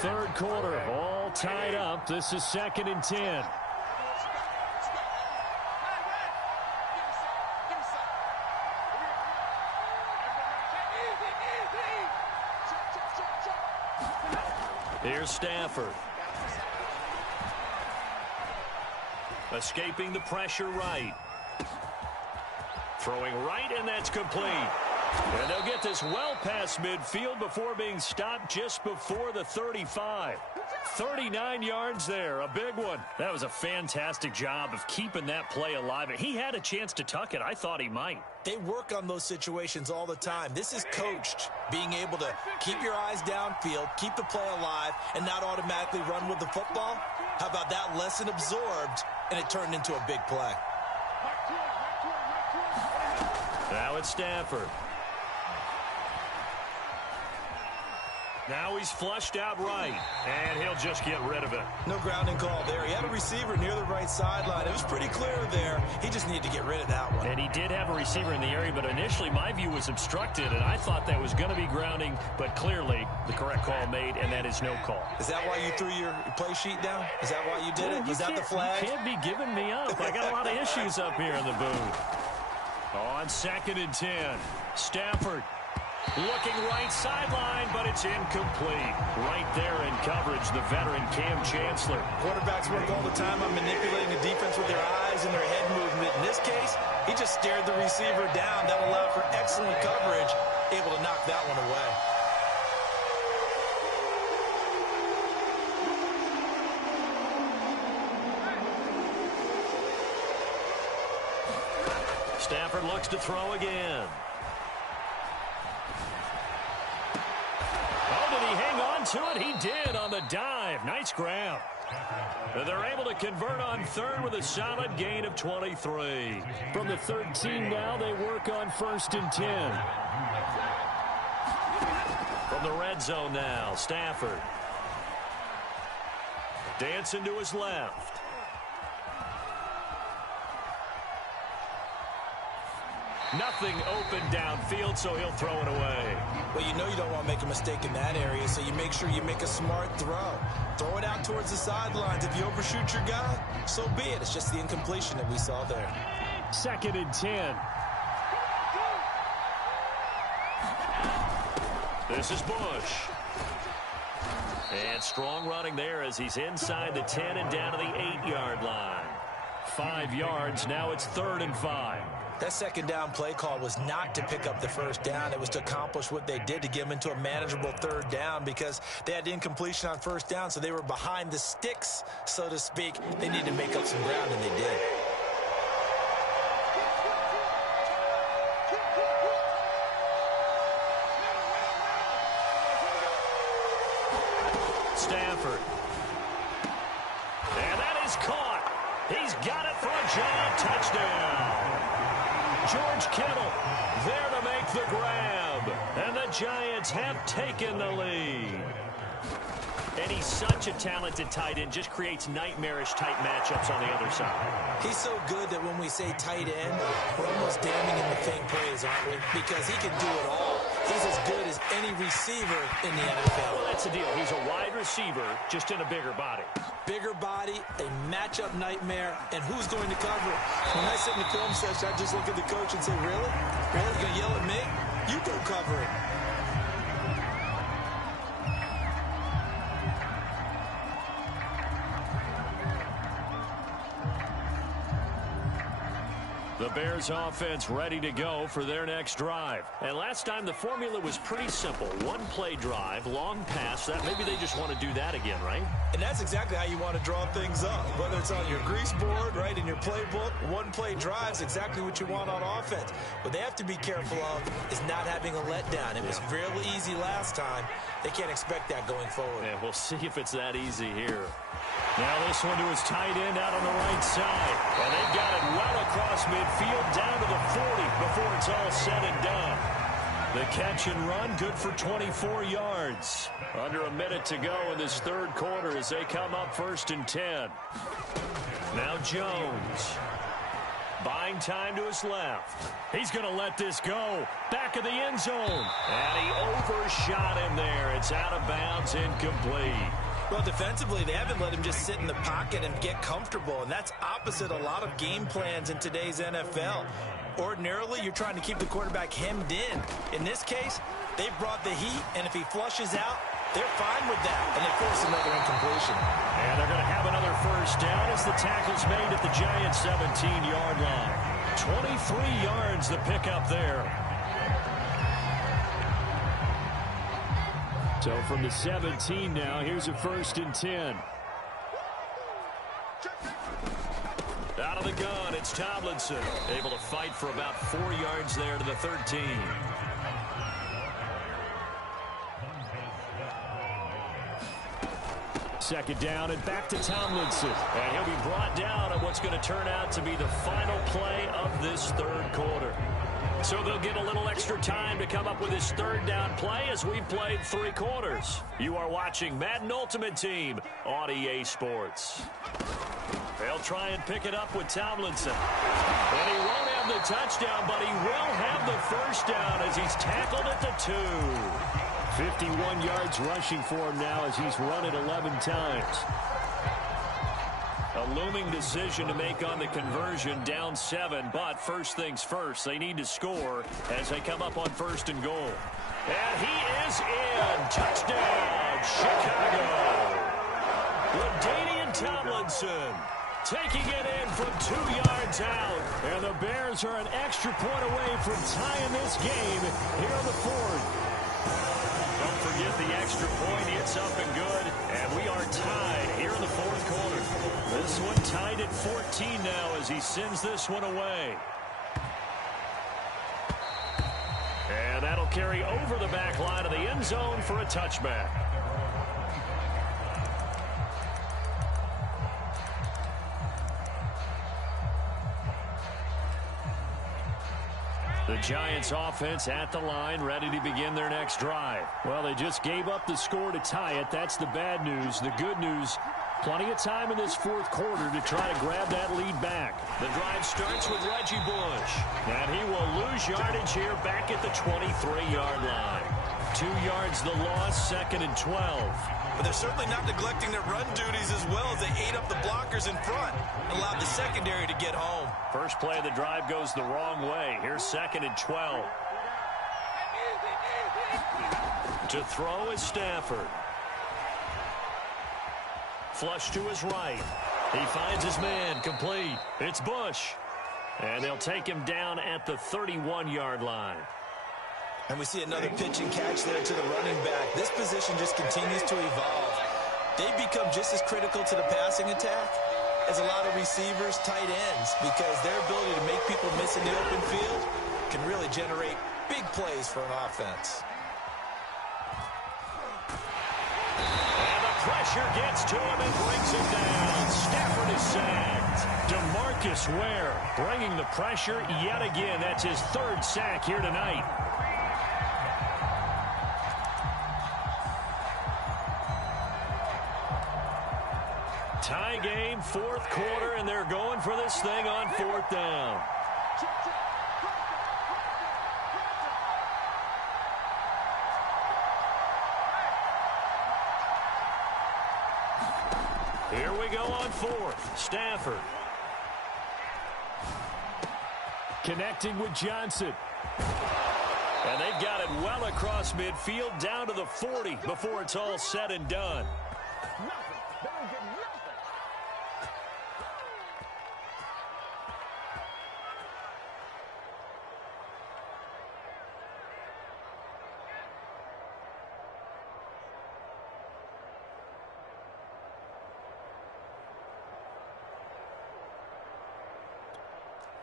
third quarter, all tied up. This is 2nd and 10. Here's Stafford. Escaping the pressure right. Throwing right, and that's complete. And they'll get this well past midfield before being stopped just before the 35. 39 yards there, a big one. That was a fantastic job of keeping that play alive. He had a chance to tuck it. I thought he might. They work on those situations all the time. This is coached, being able to keep your eyes downfield, keep the play alive, and not automatically run with the football. How about that lesson absorbed, and it turned into a big play? Now it's Stafford. Now he's flushed out right, and he'll just get rid of it. No grounding call there. He had a receiver near the right sideline. It was pretty clear there. He just needed to get rid of that one. And he did have a receiver in the area, but initially my view was obstructed, and I thought that was going to be grounding, but clearly the correct call made, and that is no call. Is that why you threw your play sheet down? Is that why you did it? Was that the flag? You can't be giving me up. I got a lot of issues up here in the booth. On 2nd and 10, Stafford. Looking right sideline, but it's incomplete. Right there in coverage, the veteran Cam Chancellor. Quarterbacks work all the time on manipulating the defense with their eyes and their head movement. In this case, he just stared the receiver down. That allowed for excellent coverage, able to knock that one away. Stafford looks to throw again. To it, he did on the dive. Nice grab. And they're able to convert on third with a solid gain of 23. From the 13 now, they work on 1st and 10. From the red zone now, Stafford. Dancing to his left. Nothing open downfield, so he'll throw it away. Well, you know you don't want to make a mistake in that area, so you make sure you make a smart throw. Throw it out towards the sidelines. If you overshoot your guy, so be it. It's just the incompletion that we saw there. 2nd and 10. This is Bush. And strong running there as he's inside the 10 and down to the 8-yard line. 5 yards, now it's 3rd and 5. That second down play call was not to pick up the first down. It was to accomplish what they did, to get them into a manageable 3rd down, because they had incompletion on 1st down, so they were behind the sticks, so to speak. They needed to make up some ground, and they did. Stafford. And that is caught. He's got it for a jump touchdown. George Kittle there to make the grab. And the Giants have taken the lead. And he's such a talented tight end, just creates nightmarish-type matchups on the other side. He's so good that when we say tight end, we're almost damning him with faint praise, aren't we? Because he can do it all. He's as good as any receiver in the NFL. Well, that's the deal. He's a wide receiver, just in a bigger body. Bigger body, a matchup nightmare, and who's going to cover it? When I sit in the film session, I just look at the coach and say, really? Really? You're going to yell at me? You go cover it. The Bears offense ready to go for their next drive. And last time the formula was pretty simple. One play drive, long pass. That maybe they just want to do that again, right? And that's exactly how you want to draw things up. Whether it's on your grease board, right, in your playbook, one play drive is exactly what you want on offense. What they have to be careful of is not having a letdown. It was real easy last time. They can't expect that going forward. Yeah, we'll see if it's that easy here. Now this one to his tight end out on the right side. And they've got it well across midfield down to the 40 before it's all said and done. The catch and run, good for 24 yards. Under a minute to go in this third quarter as they come up 1st and 10. Now Jones. Buying time to his left. He's going to let this go. Back of the end zone. And he overshot him there. It's out of bounds, incomplete. Well, defensively, they haven't let him just sit in the pocket and get comfortable, and that's opposite a lot of game plans in today's NFL. Ordinarily, you're trying to keep the quarterback hemmed in. In this case, they brought the heat, and if he flushes out, they're fine with that, and they force another incompletion. And they're going to have another first down as the tackle's made at the Giants' 17-yard line. 23 yards the pickup there. So from the 17 now, here's a 1st and 10. Out of the gun, it's Tomlinson. Able to fight for about 4 yards there to the 13. Second down and back to Tomlinson. And he'll be brought down on what's going to turn out to be the final play of this third quarter. So they'll get a little extra time to come up with this third down play as we've played 3 quarters. You are watching Madden Ultimate Team on EA Sports. They'll try and pick it up with Tomlinson. And he won't have the touchdown, but he will have the first down as he's tackled at the 2. 51 yards rushing for him now as he's run it 11 times. A looming decision to make on the conversion, down 7, but first things first, they need to score as they come up on 1st and goal. And he is in. Touchdown, Chicago. LaDainian Tomlinson taking it in from 2 yards out. And the Bears are an extra point away from tying this game here in the 4th. Don't forget the extra point. It's up and good. And we are tied here in the 4th quarter. This one tied at 14 now as he sends this one away. And that'll carry over the back line of the end zone for a touchback. The Giants offense at the line, ready to begin their next drive. Well, they just gave up the score to tie it. That's the bad news. The good news, plenty of time in this 4th quarter to try to grab that lead back. The drive starts with Reggie Bush. And he will lose yardage here back at the 23-yard line. 2 yards the loss, 2nd and 12. But they're certainly not neglecting their run duties as well as they ate up the blockers in front and allowed the secondary to get home. First play of the drive goes the wrong way. Here's 2nd and 12. To throw is Stafford. Flush to his right. He finds his man, complete. It's Bush. And they'll take him down at the 31-yard line. And we see another pitch and catch there to the running back. This position just continues to evolve. They become just as critical to the passing attack as a lot of receivers, tight ends, because their ability to make people miss in the open field can really generate big plays for an offense. And the pressure gets to him and brings him down. Stafford is sacked. DeMarcus Ware bringing the pressure yet again. That's his 3rd sack here tonight. Tie game, 4th quarter, and they're going for this thing on 4th down. Here we go on 4th. Stafford. Connecting with Johnson. And they've got it well across midfield down to the 40 before it's all said and done.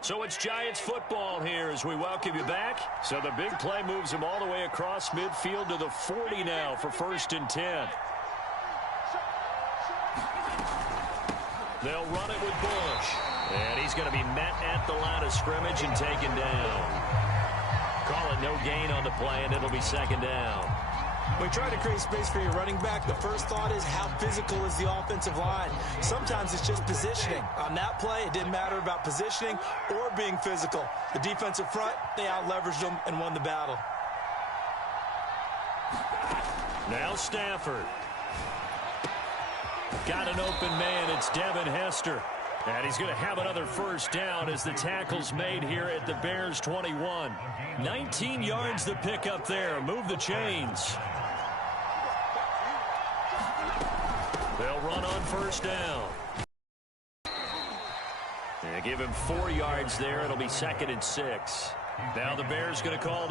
So it's Giants football here as we welcome you back. So the big play moves him all the way across midfield to the 40 now for 1st and 10. They'll run it with Bush. And he's going to be met at the line of scrimmage and taken down. Call it no gain on the play, and it'll be 2nd down. When you try to create space for your running back, the first thought is how physical is the offensive line. Sometimes it's just positioning. On that play, it didn't matter about positioning or being physical. The defensive front, they out-leveraged them and won the battle. Now Stafford. Got an open man. It's Devin Hester. And he's going to have another first down as the tackle's made here at the Bears 21. 19 yards to pick up there. Move the chains. They'll run on first down. And give him 4 yards there. It'll be 2nd and 6. Now the Bears going to call the